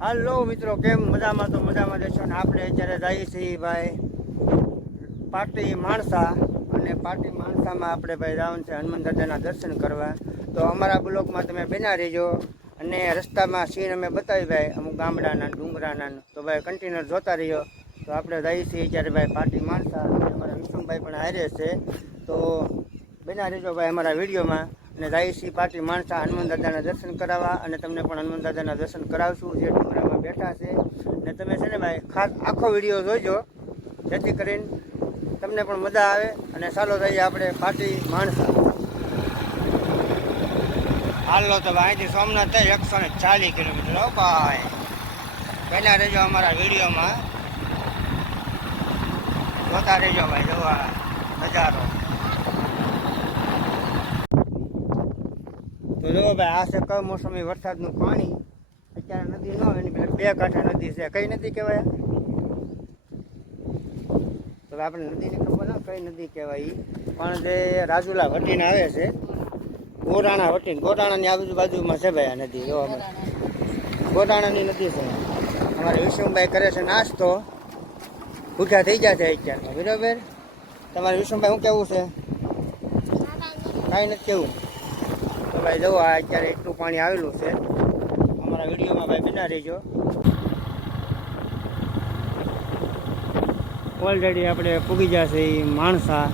હાલો મિત્રો, કેમ મજામાં? તો મજામાં જશો ને? આપણે અત્યારે જઈએ છીએ ભાઈ પાટી માણસા અને પાટી માણસામાં આપણે ભાઈ જવાનું છે હનુમાન દાદાના દર્શન કરવા. તો અમારા બ્લોકમાં તમે બેના રહેજો અને રસ્તામાં સીન અમે બતાવી ભાઈ, અમુક ગામડાના, ડુંગરાના. તો ભાઈ કન્ટેનર જોતા રહ્યો તો આપણે જઈએ છીએ અત્યારે ભાઈ પાટી માણસા અમારા વિષ્ણુભાઈ પણ હારે છે. તો બેના રહેજો ભાઈ અમારા વિડીયોમાં. અને રાયસી પાટી માણસા હનુમાન દાદાના દર્શન કરાવવા અને તમને પણ હનુમાન દાદાના દર્શન કરાવશું. જે ડુંગરામાં બેઠા છે. અને તમે છે ને ભાઈ, ખાસ આખો વીડિયો જોઈજો જેથી કરીને તમને પણ મજા આવે અને ચાલો જઈએ આપણે પાટી માણસા. હાલો તો અહીંથી સોમનાથ થાય એકસો ને ચાલીસ કિલોમીટર. હો ભાઈ. પહેલાં રહેજો અમારા વિડીયોમાં. જોતા રહેજો ભાઈ, જોવા. નજારો. તો જો ભાઈ, આ છે કમોસમી વરસાદનું પાણી? અત્યારે નદી ન હોય, એની પેલા બે કાંઠા નદી છે. કઈ નદી કહેવાય? તો આપણે નદીની ખબર ના કઈ નદી કહેવાય. પણ જે રાજુલા વટીને આવે છે, ગોરાણા વટીને ગોરાણાની આજુબાજુમાં છે ભાઈ આ નદી, જો અમે. ગોરાણાની નદી છે. અમારે વિષ્ણુભાઈ કરે છે નાસ્તો. ભૂખ્યા થઈ ગયા છે અત્યારમાં, બરાબર? તમારે વિષ્ણુભાઈ શું કેવું છે? કાંઈ નથી કેવું ભાઈ જવો આ અત્યારે એટલું પાણી આવેલું છે. અમારા વિડીયોમાં ભાઈ બના રહેજો. ઓલરેડી આપણે પૂગી જશે એ માણસા.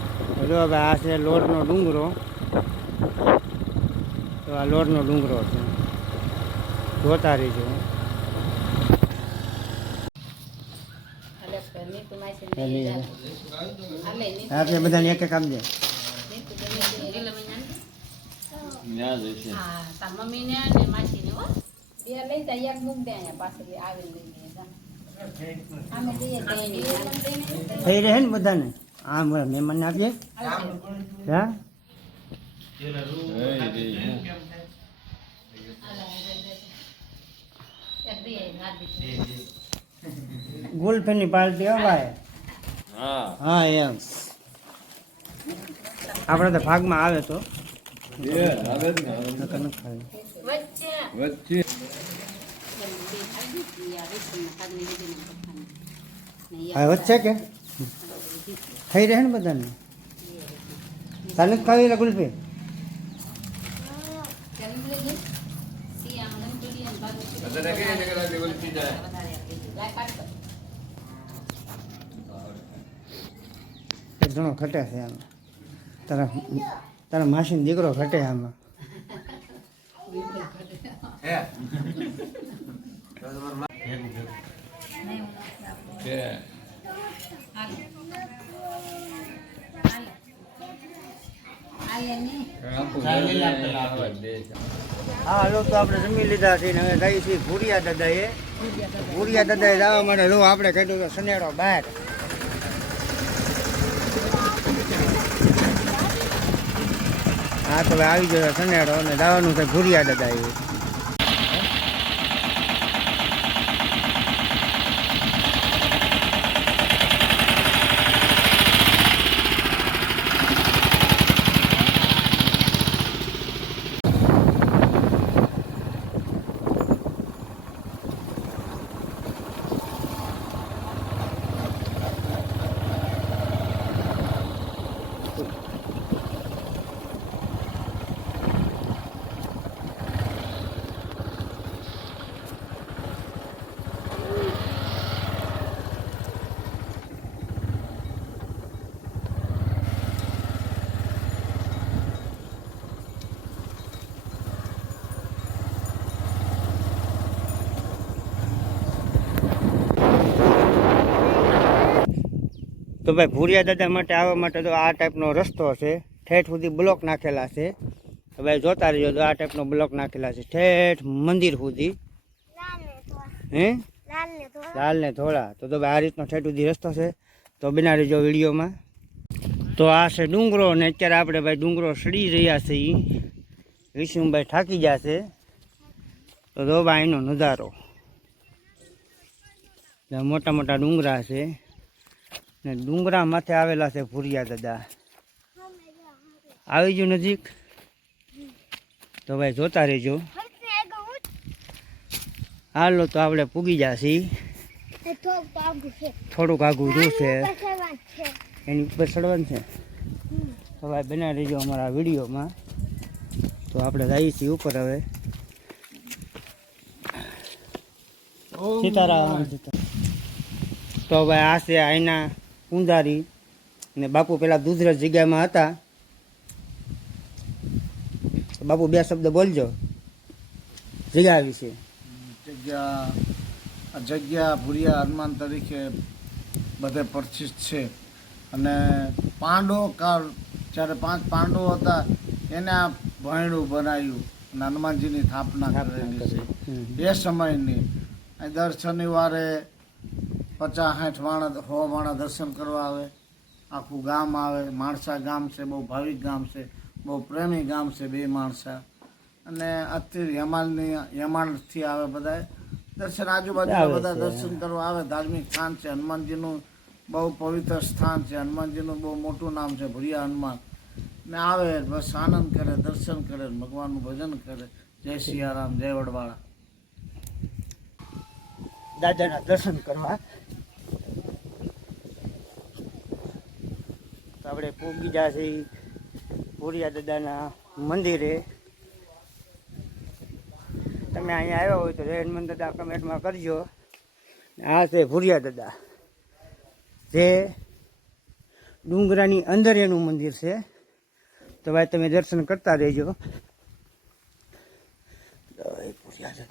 જો ભાઈ આ છે લોરનો ડુંગરો. તો આ લોરનો ડુંગરો છે. જોતા રહીજો. આપણે બધાને એક એક આપજે થઈ રહે ને બધાને? હા મહેમાન આપીએ? હા. ગુલફેનની પાર્ટી અવાય ભાઈ. હા. એમ. આપણે તો ભાગમાં આવે તો. નકર નથી ખાવી. હા વચ્ચે કે થઈ રહે ને બધાને તાને જ ખાવી એટલે ગુલ્ફી એક જણો ઘટે છે આમાં તારા તારા માસીનો દીકરો ઘટે આમાં. હા. હાલો તો આપણે જમી લીધા છે ને હવે જઈએ છીએ ભૂરિયા દાદાએ. ભૂરિયા દાદાએ જવા માટે જો આપણે કાઢ્યું તો સનેડો બહાર હા તો આવી ગયો સનેડો અને દાવાનું છે ભૂરિયા દાદાએ. તો ભાઈ ભૂરિયા દાદા માટે આવવા માટે તો આ ટાઈપનો રસ્તો છે. ઠેઠ સુધી બ્લોક નાખેલા છે. તો ભાઈ જોતા રહીજો તો આ ટાઈપનો બ્લોક નાખેલા છે. ઠેઠ મંદિર સુધી. હે? લાલ ને થોડા તો તો ભાઈ આ રીતનો ઠેઠ સુધી રસ્તો છે. તો બના રહીજો વિડીયોમાં. તો આ છે ડુંગરો ને અત્યારે આપણે ભાઈ ડુંગરો સડી રહ્યા છે એ વિષ્ણુભાઈ થાકી જશે તો ભાઈ એનો નજારો. મોટા મોટા ડુંગરા છે. ને ડુંગરા માથે આવેલા છે ભૂરિયા દાદા. આવી ગયું નજીક? તો ભાઈ જોતા રહેજો. હાલો તો આપણે પૂગી જાશી. થોડુંક રહ્યું છે. એની ઉપર ચડવાનું છે. તો ભાઈ બના રહીજો અમારા વિડીયોમાં. તો આપણે જઈએ છીએ ઉપર હવે. સીતારામ. તો ભાઈ આ છે આઈના પૂંજારી ને બાપુ પેલા દૂધરજ જગ્યામાં હતા. બાપુ બે શબ્દ બોલજો. જગ્યા વિશે જગ્યા જગ્યા ભૂરિયા હનુમાન તરીકે બધે પરિચિત છે. અને પાંડવો કાળ જ્યારે પાંચ પાંડવો હતા એને આ ભયણું બનાવ્યું અને હનુમાનજીની સ્થાપના કરેલી છે. એ સમયની દર શનિવારે પચાસ સાઠ માણસ સો માણસ દર્શન કરવા આવે. આખું ગામ આવે. માણસા ગામ છે બહુ ભાવિક ગામ છે બહુ પ્રેમી ગામ છે બે માણસા. અને અત્યારે યમાલની યમાલથી આવે બધા દર્શન આજુબાજુ બધા દર્શન કરવા આવે. ધાર્મિક સ્થાન છે હનુમાનજીનું બહુ પવિત્ર સ્થાન છે. હનુમાનજીનું બહુ મોટું નામ છે ભુરિયા હનુમાન. ને આવે બસ આનંદ કરે દર્શન કરે ભગવાનનું ભજન કરે. જય સિયારામ જય વડવાળા. દાદાના દર્શન કરવા. તો આપણે પૂગી છે ભુરિયા દાદાના મંદિરે. તમે અહીંયા આવ્યા હોય તો હનુમાન દાદા કમેન્ટમાં કરજો. આ છે ભુરિયા દાદા. જે ડુંગરાની અંદર એનું મંદિર છે. તો ભાઈ તમે દર્શન કરતા રહેજો જય ભુરિયા દાદા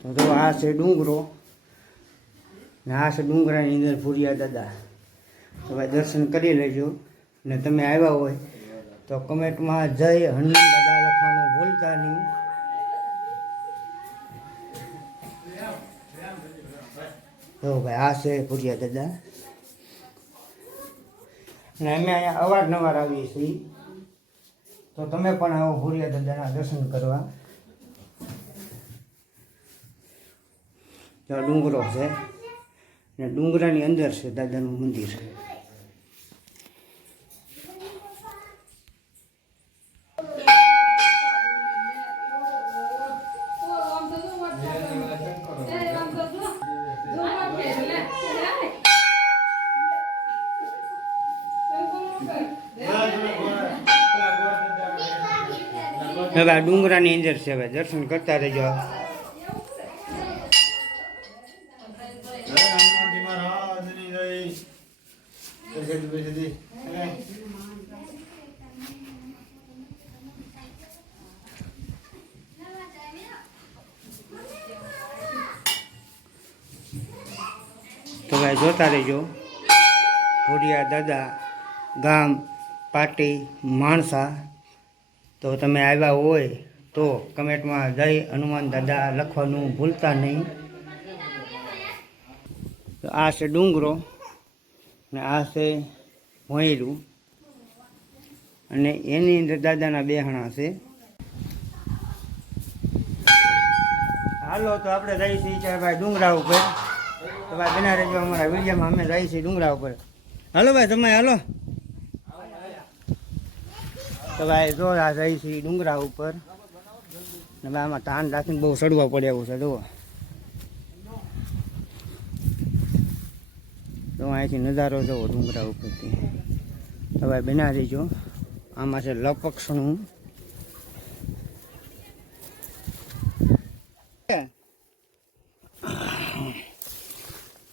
તો જો આ છે ડુંગરો. ને આ છે ડુંગરાની અંદર ભૂરિયા દાદા. તો ભાઈ દર્શન કરી લેજો. ને તમે આવ્યા હોય તો કમેન્ટમાં જય હનુમાન દાદા લખવાનું ભૂલતા નહીં. તો ભાઈ આ છે ભૂરિયા દાદા. ને અમે અહીંયા અવારનવાર આવીએ છીએ. તો તમે પણ આવો ભૂરિયા દાદાના દર્શન કરવા. તો આ ડુંગરો છે. ને ડુંગરાની અંદર છે દાદાનું મંદિર. હવે ડુંગરાની અંદર છે, હવે દર્શન કરતા રહેજો. તો ભાઈ જોતા રહેજો. ભોડિયા દાદા ગામ પાટી માણસા. તો તમે આવ્યા હોય તો કમેન્ટમાં જય હનુમાન દાદા લખવાનું ભૂલતા નહીં. તો આ છે ડુંગરો. ને આ છે ભોંયરું અને એની અંદર દાદાના બેહણા છે. હાલો, તો આપણે જઈએ છીએ ભાઈ ડુંગરા ઉપર. તો ભાઈ બના રહેજો અમારા વિડીયામાં. અમે જઈએ છીએ ડુંગરા ઉપર. હાલો ભાઈ, તમે હાલો. તો ભાઈ જો આ જઈએ છીએ ડુંગરા ઉપર. ને ભાઈ આમાં તાન રાખીને બહુ સડવા પડે એવું છે, જુઓ. તો અહીંથી નજારો જવો ડુંગરા ઉપરથી. હવે બના દેજો આમાં છે લપક્ષણું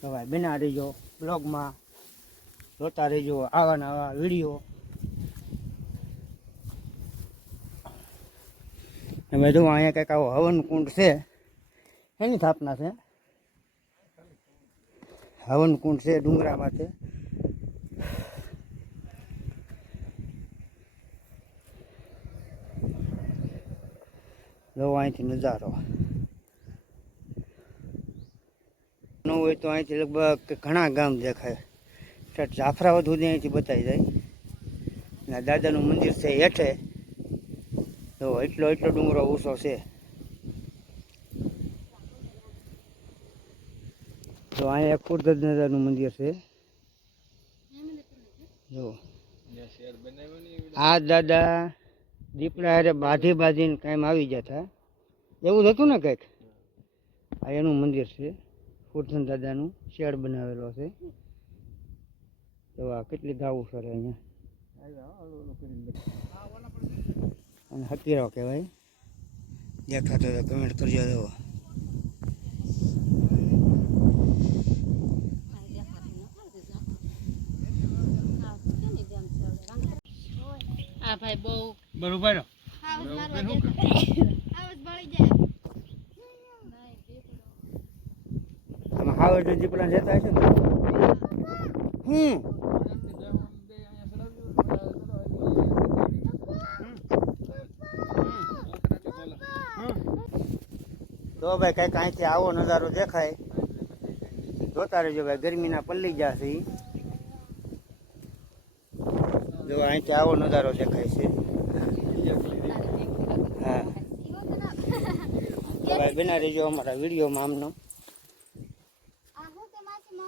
ભાઈ બના રહેજો બ્લોગમાં. જોતા રહેજો આવા નવા વીડિયો. હવે જો અહીંયા કંઈક આવો હવન કુંડ છે. એની સ્થાપના છે. હવન કુંડ છે ડુંગરા માટે જો અહીંથી નજારો. ન હોય તો અહીંથી લગભગ ઘણા ગામ દેખાય. જાફરાવદ સુધી અહીંથી બતાવી જાય. દાદાનું મંદિર છે હેઠે. તો એટલો એટલો ડુંગરો ઊંચો છે. તો અહીંયા ખુરદદ દાદાનું મંદિર છે. જો. આ દાદા દીપડા હારે બાંધી બાંધીને કાંઈ આવી જતા એવું જ હતું ને કંઈક? આ એનું મંદિર છે. ફૂટસન દાદાનું શેડ બનાવેલો છે. તો આ કેટલી ગાવું સર અહીંયા? અને હકીરો કહેવાય. દેખાતો તો કમેન્ટ કરજો જુઓ આ ભાઈ બહુ. બરોબર હાવ એટલે દીપડા જતા હશે ને. હમ. તો ભાઈ કંઈક અહીંથી આવો નજારો દેખાય. જોતા રહેજો ભાઈ ગરમીના પલ્લી જશે. જો અહીંથી આવો નજારો દેખાય છે. હા. ભાઈ બના રહેજો અમારા વિડીયોમાં આમનો.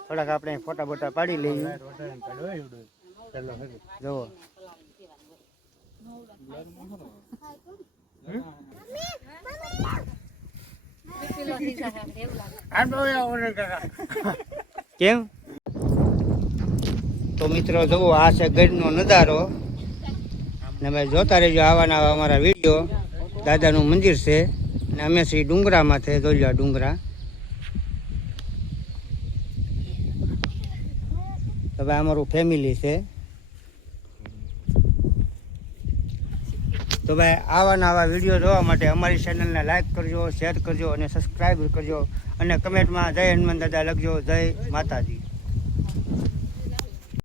થોડાક આપણે ફોટા બોટા પાડી લઈએ. જુઓ. કેમ? તો મિત્રો, જુઓ, આ છે ગઢનો નજારો. ને ભાઈ, જોતા રહેજો આવા અમારા વીડિયો. દાદાનું મંદિર છે. ને અમે શ્રી ડુંગરામાં છે. જોઈ લો ડુંગરા. હવે અમારું ફેમિલી છે. તો ભાઈ આવા નવા વીડિયો જોવા માટે અમારી ચેનલને લાઈક કરજો શેર કરજો અને સબસ્ક્રાઈબ કરજો. અને કમેન્ટમાં જય હનુમાન દાદા લખજો. જય માતાજી.